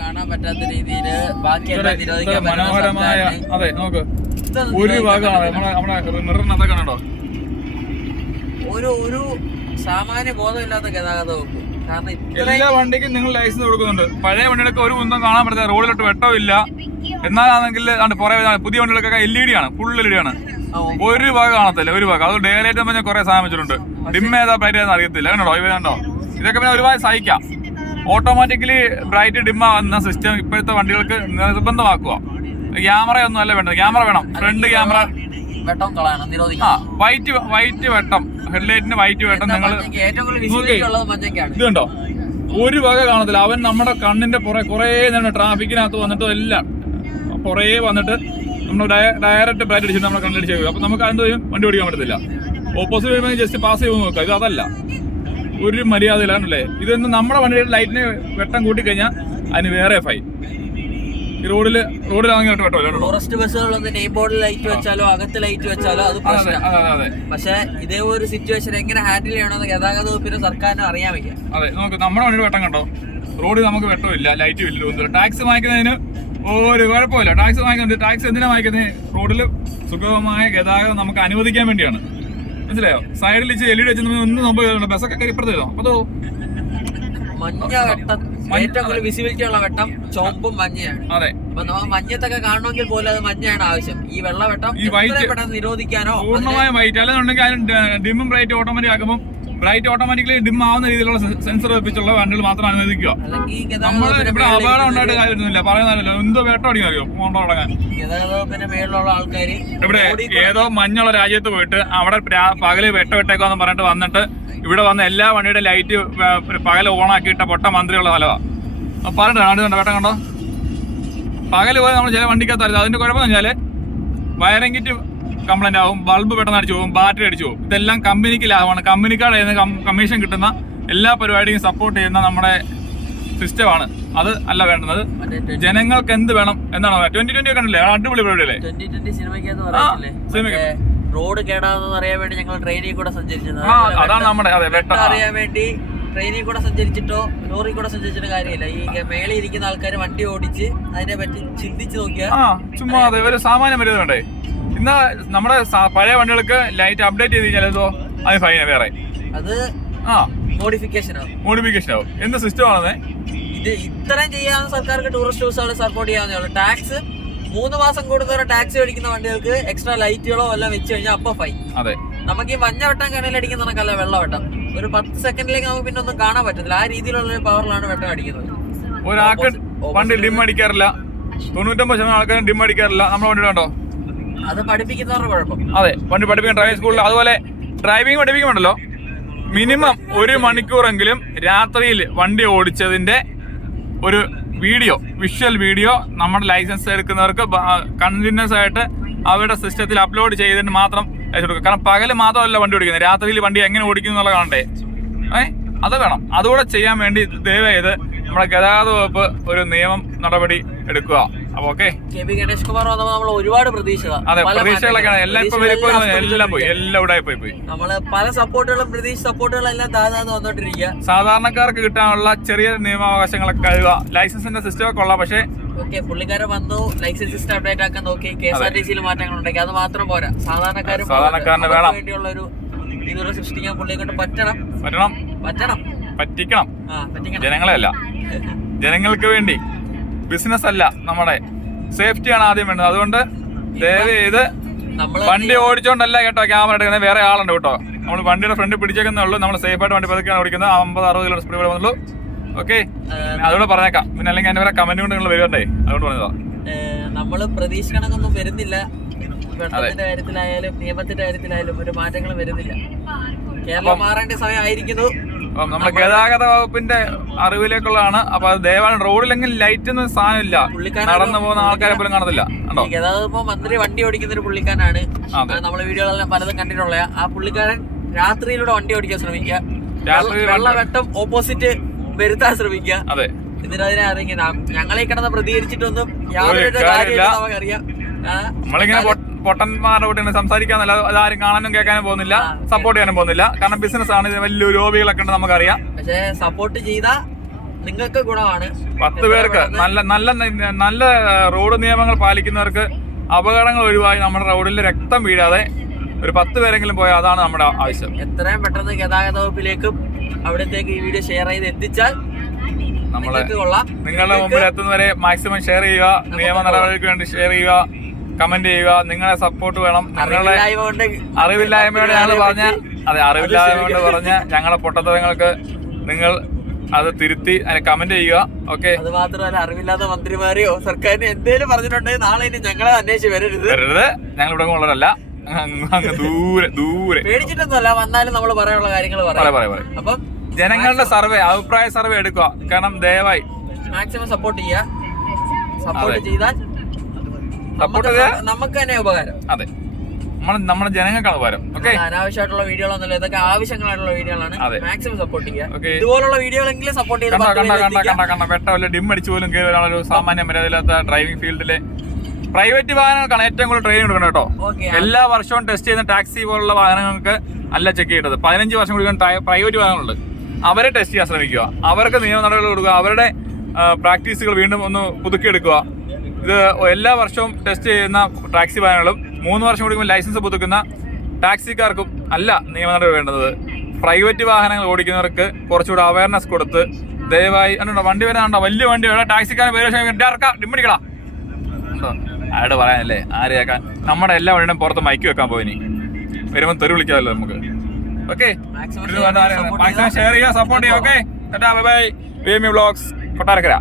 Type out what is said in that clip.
കാണാൻ പറ്റാത്ത രീതിയിൽ മനോഹരമായ അതെ നോക്ക് ഒരു ഭാഗമാണ് നമ്മളെ നമ്മളെ മിററിനകത്ത് കണ്ടോ? ഒരു ഒരു സാമാന്യ ബോധമില്ലാത്ത ഗതാഗത വകുപ്പ് എല്ലാ വണ്ടിക്കും നിങ്ങൾ ലൈസൻസ് കൊടുക്കുന്നുണ്ട്. പഴയ വണ്ടികൾക്ക് ഒരു കുന്തം കാണാൻ പറ്റില്ല റോഡിലോട്ട് വെട്ടമില്ല എന്നാലാണെങ്കിൽ പുതിയ വണ്ടികൾക്കൊക്കെ എൽ ഇ ഡി ആണ്. ഫുൾ എൽ ഇ ഡി ആണ്. ഒരു ഭാഗം കാണത്തില്ല. ഒരു ഭാഗം. അത് ഡേ ലൈറ്റ് പറഞ്ഞാൽ കുറെ സാധനം വെച്ചിട്ടുണ്ട്. ഡിം ഏതാ ബ്രൈറ്റ് ഏതാ അറിയത്തില്ല. കണ്ടോ? ഇവ കണ്ടോ? ഇതൊക്കെ പിന്നെ ഒരുപാട് സഹിക്കാം. ഓട്ടോമാറ്റിക്കലി ബ്രൈറ്റ് ഡിമ്മ ആവുന്ന സിസ്റ്റം ഇപ്പോഴത്തെ വണ്ടികൾക്ക് നിർബന്ധമാക്കുക. ക്യാമറ ഒന്നും അല്ല വേണ്ടത്. ക്യാമറ വേണം. Front camera. വെട്ടം ആ വൈറ്റ് വൈറ്റ് വെട്ടം. ഹെഡ്ലൈറ്റിന് വൈറ്റ് വെട്ടം നിങ്ങൾ ഇതുണ്ടോ ഒരു വക കാണത്തില്ല. അവൻ നമ്മുടെ കണ്ണിന്റെ പുറ കുറേ നേരം ട്രാഫിക്കിനകത്ത് വന്നിട്ടും എല്ലാം കുറേ വന്നിട്ട് നമ്മൾ ഡയറക്റ്റ് ബ്രൈറ്റ് അടിച്ചിട്ട് നമ്മുടെ കണ്ണടിച്ച് അപ്പൊ നമുക്ക് അതിന് വണ്ടി ഓടിക്കാൻ പറ്റത്തില്ല. ഓപ്പോസിറ്റ് വരുമ്പോൾ ജസ്റ്റ് പാസ് ചെയ്യുമ്പോൾ നോക്കുക. ഇത് അതല്ല. ഒരു മര്യാദയിലാണല്ലേ? ഇതൊന്നും നമ്മുടെ വണ്ടിയുടെ ലൈറ്റിന് വെട്ടം കൂട്ടിക്കഴിഞ്ഞാൽ അതിന് വേറെ ഫൈൻ റോഡിൽ റോഡിലാണെങ്കിൽ കേട്ടോ. ടൂറിസ്റ്റ് ബസ്സുകളൊന്നും നെയിം ബോർഡിൽ ലൈറ്റ് വെച്ചാലോ അകത്ത് ലൈറ്റ് വെച്ചാലോ അത് പക്ഷെ ഇതേ ഒരു സിറ്റുവേഷൻ എങ്ങനെ ഹാൻഡിൽ ചെയ്യണമെന്ന് ഗതാഗത വകുപ്പിന് സർക്കാരിനും അറിയാൻ വയ്യ. അതെ നമുക്ക് നമ്മുടെ വണ്ടി വെട്ടം കണ്ടോ? റോഡിൽ നമുക്ക് വെട്ടമില്ല ലൈറ്റും ഇല്ല ഒന്നുമില്ല ടാക്സ് വാങ്ങിക്കുന്നതിന് ഒരു കുഴപ്പമില്ല. ടാക്സ് വാങ്ങിക്കുന്നുണ്ട് ടാക്സ് എന്തിനാ വാങ്ങിക്കുന്നത്? റോഡിൽ സുഗമമായ ഗതാഗതം നമുക്ക് അനുവദിക്കാൻ വേണ്ടിയാണ്. മനസ്സിലായോ? സൈഡിൽ ഇ ഡി വെച്ച് ഒന്നും സംഭവിക്കുന്നുണ്ട് ബസ്സൊക്കെ കയറി ഇപ്പുറത്ത് വരും അതോ മഞ്ഞ വെട്ടം. ഏറ്റവും കൂടുതൽ വിസിബിലിറ്റി ഉള്ള വെട്ടം ചുവപ്പും മഞ്ഞയാണ്. അതെ. അപ്പൊ നമ്മൾ മഞ്ഞത്തൊക്കെ കാണണമെങ്കിൽ പോലും അത് മഞ്ഞയാണ് ആവശ്യം. ഈ വെള്ള വെട്ടം ഈ വൈറ്റ് പെട്ടെന്ന് നിരോധിക്കാനോ? അതിനെ പൂർണമായും വൈറ്റ്. അല്ലെന്നുണ്ടെങ്കിൽ അതിന് ഡിമ്മും ബ്രൈറ്റ് ഓട്ടോമാറ്റിക് ആക്കുമ്പോൾ ബ്രൈറ്റ് ഓട്ടോമാറ്റിക്കലി ഡിം ആവുന്ന രീതിയിലുള്ള സെൻസർ വെപ്പിച്ചുള്ള വണ്ടികൾ മാത്രം അനുവദിക്കുക. നമ്മൾ ഇവിടെ അപകടം ഉണ്ടായിട്ട് കാര്യമൊന്നുമില്ല. പറയുന്നതല്ലോ എന്തോ വേട്ട അടിക്കാൻ. അറിയോ മോണ്ടോ തുടങ്ങാൻ ഇവിടെ ഏതോ മഞ്ഞുള്ള രാജ്യത്ത് പോയിട്ട് അവിടെ പകൽ വെട്ട വെട്ടേക്കാന്ന് പറഞ്ഞിട്ട് വന്നിട്ട് ഇവിടെ വന്ന എല്ലാ വണ്ടിയുടെ ലൈറ്റ് പകൽ ഓണാക്കിയിട്ട പൊട്ട മന്ത്രിയുള്ള സ്ഥലമാണ് പറഞ്ഞിട്ട് കണ്ടോ? വേട്ടം കണ്ടോ? പകൽ പോയി നമ്മൾ ചില വണ്ടിക്കകത്ത് അതിന്റെ കുഴപ്പമെന്ന് വെച്ചാൽ വയറിംഗ് കിറ്റ് കംപ്ലൈന്റ് ആവും ബൾബ് പെട്ടെന്ന് അടിച്ചു പോകും ബാറ്ററി അടിച്ചു പോകും. ഇതെല്ലാം കമ്പനിക്ക് ലാഭമാണ്. കമ്പനിക്കാരുടെ കമ്മീഷൻ കിട്ടുന്ന എല്ലാ പരിപാടിയും സപ്പോർട്ട് ചെയ്യുന്ന നമ്മുടെ സിസ്റ്റമാണ് അത് അല്ല വേണ്ടുന്നത്. ജനങ്ങൾക്ക് എന്ത് വേണം എന്നാണ് ട്വന്റി ട്വന്റി ഒക്കെ കണ്ടില്ലേ? അടിപൊളി പരിപാടിയല്ലേ സിനിമയ്ക്ക്. റോഡ് കേടാണെന്ന് അറിയാൻ വേണ്ടി ഞങ്ങൾ ട്രെയിനിൽ കൂടെ സഞ്ചരിച്ചത് അതാണ് നമ്മുടെ അറിയാൻ വേണ്ടി ട്രെയിനിൽ കൂടെ സഞ്ചരിച്ചിട്ടോ ലോറിയിൽ കൂടെ സഞ്ചരിച്ചിട്ടോ കാര്യമില്ല. ഈ മേളി ഇരിക്കുന്ന ആൾക്കാർ വണ്ടി ഓടിച്ച് അതിനെ പറ്റി ചിന്തിച്ച് നോക്കിയാൽ ചുമ്മാ സാമാന്യം വരുന്നുണ്ടേ വേണ്ടേ ഇന്ന് നമ്മുടെ പഴയ വണ്ടികൾക്ക് ലൈറ്റ് അപ്ഡേറ്റ് ചെയ്ത് കഴിഞ്ഞാൽ അത് ഫൈന വേറെ. അത് ആ. മോഡിഫിക്കേഷൻ ആവും. മോഡിഫിക്കേഷൻ ആവും. എന്ത് സിസ്റ്റം ആണത് ഇത് ഇത്രയും ചെയ്യാൻ സർക്കാർക്ക് ടൂറിസ്റ്റ് ബസ്സുകൾ സപ്പോർട്ട് ചെയ്യാവുന്നേ ഉള്ളൂ. ടാക്സ് മൂന്ന് മാസം കൂടുന്നവരെ ടാക്സ് മേടിക്കുന്ന വണ്ടികൾക്ക് എക്സ്ട്രാ ലൈറ്റുകളോ എല്ലാം വെച്ച് കഴിഞ്ഞാൽ അപ്പൊ ഫൈൻ അതെ. നമുക്ക് ഈ മഞ്ഞ വെട്ടം വെള്ള വെട്ടം. ഒരു പത്ത് സെക്കൻഡിലേക്ക് നമുക്ക് പിന്നെ ഒന്നും കാണാൻ പറ്റത്തില്ല. ആ രീതിയിലുള്ള ഒരു പവറിലാണ് വെട്ടം അടിക്കുന്നത്. ഒരാൾക്ക് വണ്ടി ഡിം അടിക്കാറില്ല. തൊണ്ണൂറ്റൊമ്പത് ശതമാനം ആൾക്കാരും ഡിം അടിക്കാറില്ല. നമ്മുടെ വണ്ടി കണ്ടോ അത് വണ്ടി പഠിപ്പിക്കുന്ന ഡ്രൈവിംഗ് സ്കൂളിൽ അതുപോലെ ഡ്രൈവിംഗ് പഠിപ്പിക്കുന്നുണ്ടല്ലോ. മിനിമം ഒരു മണിക്കൂറെങ്കിലും രാത്രിയിൽ വണ്ടി ഓടിച്ചതിന്റെ ഒരു വീഡിയോ വിഷ്വൽ വീഡിയോ നമ്മുടെ ലൈസൻസ് എടുക്കുന്നവർക്ക് കണ്ടിന്യൂസ് ആയിട്ട് അവരുടെ സിസ്റ്റത്തിൽ അപ്ലോഡ് ചെയ്തിട്ട് മാത്രം അയച്ചു കൊടുക്കുക. കാരണം പകൽ മാത്രമല്ല വണ്ടി ഓടിക്കുന്നത്. രാത്രിയിൽ വണ്ടി എങ്ങനെ ഓടിക്കുന്നു എന്നുള്ള കാണണ്ടേ? ഏ? അത് വേണം. അതുകൂടെ ചെയ്യാൻ വേണ്ടി ദയവായത് നമ്മുടെ ഗതാഗത വകുപ്പ് ഒരു നിയമം നടപടി എടുക്കുക. അപ്പൊ okay K P Ganesh Kumar വന്നപ്പോൾ നമ്മൾ ഒരുപാട് പ്രതീക്ഷ അതെ പ്രതീക്ഷകളൊക്കെയാണ് എല്ലാം ഇപ്പൊ വരിപ്പോ എല്ലാം പോയി എല്ലാം ഇവിടെ പോയി പോയി. നമ്മൾ പല സപ്പോർട്ടുകളും പ്രതീക്ഷ സപ്പോർട്ടുകളും എല്ലാം താതാന്ന് വന്നോണ്ടിരിക്കുക സാധാരണക്കാർക്ക് കിട്ടാനുള്ള ചെറിയ നിയമാവകാശങ്ങളൊക്കെ കഴിയുക ലൈസൻസിന്റെ സിസ്റ്റം ഒക്കെ ഉള്ള പക്ഷേ ഓക്കെ പുള്ളിക്കാരൻ വന്നു ലൈസൻസ് സിസ്റ്റം അപ്ഡേറ്റ് ആക്കാൻ നോക്കി കെ എസ് ആർ ടി സിയിൽ മാറ്റങ്ങൾ ഉണ്ടാക്കി. അത് മാത്രം പോരാ. സാധാരണക്കാരും. വേണ്ടിയുള്ള ഒരു ഇതുവരെ സൃഷ്ടിക്കാൻ പുള്ളിയെ കൊണ്ട് പറ്റണം. പറ്റണം. പറ്റണം. പറ്റിക്കണം. ജനങ്ങളെ അല്ല ജനങ്ങൾക്ക് വേണ്ടി. ബിസിനസ് അല്ല നമ്മുടെ സേഫ്റ്റിയാണ് ആദ്യം വേണ്ടത്. അതുകൊണ്ട് ദയവ് ചെയ്ത് വണ്ടി ഓടിച്ചോണ്ടല്ല കേട്ടോ ക്യാമറ എടുക്കുന്നത്. വേറെ ആളുണ്ട് കേട്ടോ. നമ്മൾ വണ്ടിയുടെ ഫ്രണ്ട് പിടിച്ചേക്കുന്നേ ഉള്ളൂ. നമ്മൾ സേഫ് ആയിട്ട് വണ്ടി പതുക്കെയാണ് ഓടിക്കുന്നത്. അമ്പത് അറുപത് കിലോ സ്പീഡ് വന്നുള്ളൂ. ഓക്കെ അതുകൊണ്ട് പറഞ്ഞേക്കാം. പിന്നെ അല്ലെങ്കിൽ എന്റെ വരെ കമന്റ് കൊണ്ട് നിങ്ങൾ വരുവണ്ടേ അതുകൊണ്ട് പറഞ്ഞതാ. നമ്മൾ നമ്മൾ പ്രതീക്ഷ കണക്കൊന്നും വരുന്നില്ല. വെള്ളത്തിന്റെ കാര്യത്തിലായാലും നിയമത്തിന്റെ കാര്യത്തിലായാലും ഒരു മാറ്റങ്ങളും വരുന്നില്ല. കേരളം മാറേണ്ട സമയമായിരിക്കുന്നു. അപ്പം നമ്മുടെ ഗതാഗത വകുപ്പിന്റെ അറിവിലേക്കുള്ളതാണ്. അപ്പൊ അത് ദയവാണ് റോഡിലെങ്കിലും ലൈറ്റ് ഒന്നും സാധനമില്ല നടന്നു പോകുന്ന ആൾക്കാരെ പോലും കാണത്തില്ല. കണ്ടോ? ഈ ഗതാഗത മന്ത്രി വണ്ടി ഓടിക്കുന്ന ഒരു പുള്ളിക്കാരനാണ് നമ്മളെ വീഡിയോകളെല്ലാം പലതും കണ്ടിട്ടുള്ള ആ പുള്ളിക്കാരൻ രാത്രിയിലൂടെ വണ്ടി ഓടിക്കാൻ ശ്രമിക്കുക. വെള്ളവെട്ടം ഓപ്പോസിറ്റ് വരുത്താൻ ശ്രമിക്കുക. അതെ. ഇതിനതിനെ ഞങ്ങളെ കിടന്ന് പ്രതികരിച്ചിട്ടൊന്നും യാതൊരു കാര്യമില്ല. നമുക്കറിയാം. നമ്മളിങ്ങനെ പൊട്ടന്മാരുടെ കൂടെ ഇങ്ങനെ സംസാരിക്കാന്നല്ല അതാരും കാണാനും കേൾക്കാനും പോകുന്നില്ല. സപ്പോർട്ട് ചെയ്യാനും പോകുന്നില്ല. കാരണം ബിസിനസ് ആണ്. വലിയ ലോബികളൊക്കെ ഉണ്ട് നമുക്കറിയാം. പക്ഷേ സപ്പോർട്ട് ചെയ്ത നിങ്ങൾക്ക് ഗുണമാണ്. പത്ത് പേർക്ക് നല്ല നല്ല നല്ല റോഡ് നിയമങ്ങൾ പാലിക്കുന്നവർക്ക് അപകടങ്ങൾ ഒഴിവായി നമ്മുടെ റോഡിൽ രക്തം വീഴാതെ ഒരു പത്ത് പേരെങ്കിലും പോയാൽ അതാണ് നമ്മുടെ ആവശ്യം. എത്രയും പെട്ടെന്ന് ഗതാഗത വകുപ്പിലേക്കും അവിടത്തേക്ക് ഈ വീഡിയോ ഷെയർ ചെയ്ത് എത്തിച്ചാൽ നമ്മളെ നിങ്ങളുടെ മുമ്പിൽ എത്തുന്നവരെ മാക്സിമം ഷെയർ ചെയ്യുക. നിയമ നടപടികൾക്ക് വേണ്ടി ഷെയർ ചെയ്യുക. കമന്റ് ചെയ്യുക നിങ്ങളെ സപ്പോർട്ട് വേണം. നിങ്ങളുടെ അറിവില്ലായ്മയോടെ അറിവില്ലായ്മയോട് ഞങ്ങൾ പറഞ്ഞ അതെ അറിവില്ലായ്മ കൊണ്ട് പറഞ്ഞ ഞങ്ങളെ പൊട്ടത്തരങ്ങൾക്ക് നിങ്ങൾ അത് തിരുത്തി അതിന് കമന്റ് ചെയ്യുക ഓക്കെ അത് മാത്രമല്ല അറിവില്ലാത്ത മന്ത്രിമാരെയോ സർക്കാരിന് എന്തേലും പറഞ്ഞിട്ടുണ്ടെങ്കിൽ നാളെ ഇനി ഞങ്ങളെ അന്വേഷിച്ച് വരരുത്. വരരുത്. ഞങ്ങൾ ഇവിടെ ഉള്ളവരല്ല അങ്ങ് ദൂരെ ദൂരെ. പേടിച്ചിട്ടൊന്നുമല്ല വന്നാലും നമ്മൾ പറയാനുള്ള കാര്യങ്ങൾ പറയാം. അപ്പം ജനങ്ങളുടെ സർവേ അഭിപ്രായ സർവേ എടുക്കുക. കാരണം ദയവായി. മാക്സിമം സപ്പോർട്ട് ചെയ്യുക. സപ്പോർട്ട്. ചെയ്താൽ സപ്പോർട്ട് നമുക്ക് ചെയ്താൽ നമുക്ക് തന്നെ ഉപകാരം. അതെ. നമ്മൾ നമ്മുടെ ജനങ്ങൾക്കാണ് ഉപകാരം. ഓക്കെ അനാവശ്യമായിട്ടുള്ള വീഡിയോകളൊന്നുമില്ല. ഇതൊക്കെ ആവശ്യങ്ങളായിട്ടുള്ള വീഡിയോകളാണ്. മാക്സിമം സപ്പോർട്ട് ചെയ്യുക. ഇതുപോലുള്ള വീഡിയോകളെങ്കിലും സപ്പോർട്ട് ചെയ്ത് വെട്ട വല്ല ഡിം അടിച്ചു പോലും കയറി ഒരു സാമാന്യ മര്യാദയില്ലാത്ത ഡ്രൈവിംഗ് ഫീൽഡിലെ പ്രൈവറ്റ് വാഹനങ്ങൾക്കാണ് ഏറ്റവും കൂടുതൽ ട്രെയിനിങ് കൊടുക്കണം കേട്ടോ. എല്ലാ വർഷവും ടെസ്റ്റ് ചെയ്യുന്ന ടാക്സി പോലുള്ള വാഹനങ്ങൾക്ക് അല്ല ചെക്ക് ചെയ്തത് പതിനഞ്ച് വർഷം കൊടുക്കുന്ന പ്രൈവറ്റ് വാഹനങ്ങളുണ്ട്. അവരെ ടെസ്റ്റ് ചെയ്യാൻ ശ്രമിക്കുക. അവർക്ക് നിയമ നടപടികൾ കൊടുക്കുക. അവരുടെ പ്രാക്ടീസുകൾ വീണ്ടും ഒന്ന് പുതുക്കിയെടുക്കുക. ഇത് എല്ലാ വർഷവും ടെസ്റ്റ് ചെയ്യുന്ന ടാക്സി വാഹനങ്ങളും മൂന്ന് വർഷം കൂടി ലൈസൻസ് പുതുക്കുന്ന ടാക്സിക്കാർക്കും അല്ല നിയമ നടപടി വേണ്ടത്. പ്രൈവറ്റ് വാഹനങ്ങൾ ഓടിക്കുന്നവർക്ക് കുറച്ചുകൂടെ അവയർനെസ് കൊടുത്ത് ദയവായി അല്ല വണ്ടി വരാനുണ്ടോ വലിയ വണ്ടി വേണം ടാക്സിക്കാരൻ പേര് ഡിമ്മടിക്കടാ. ആരോട് പറയാനല്ലേ? ആരെയാക്കാൻ നമ്മുടെ എല്ലാ വണ്ടിയും പുറത്ത് മൈക്ക് വെക്കാൻ പോയിനി വരുമ്പോൾ തെറി വിളിക്കാമല്ലോ നമുക്ക്. ഓക്കെ ഷെയർ ചെയ്യുക സപ്പോർട്ട് ചെയ്യുക okay bye bye V M blogs Kottarakkara.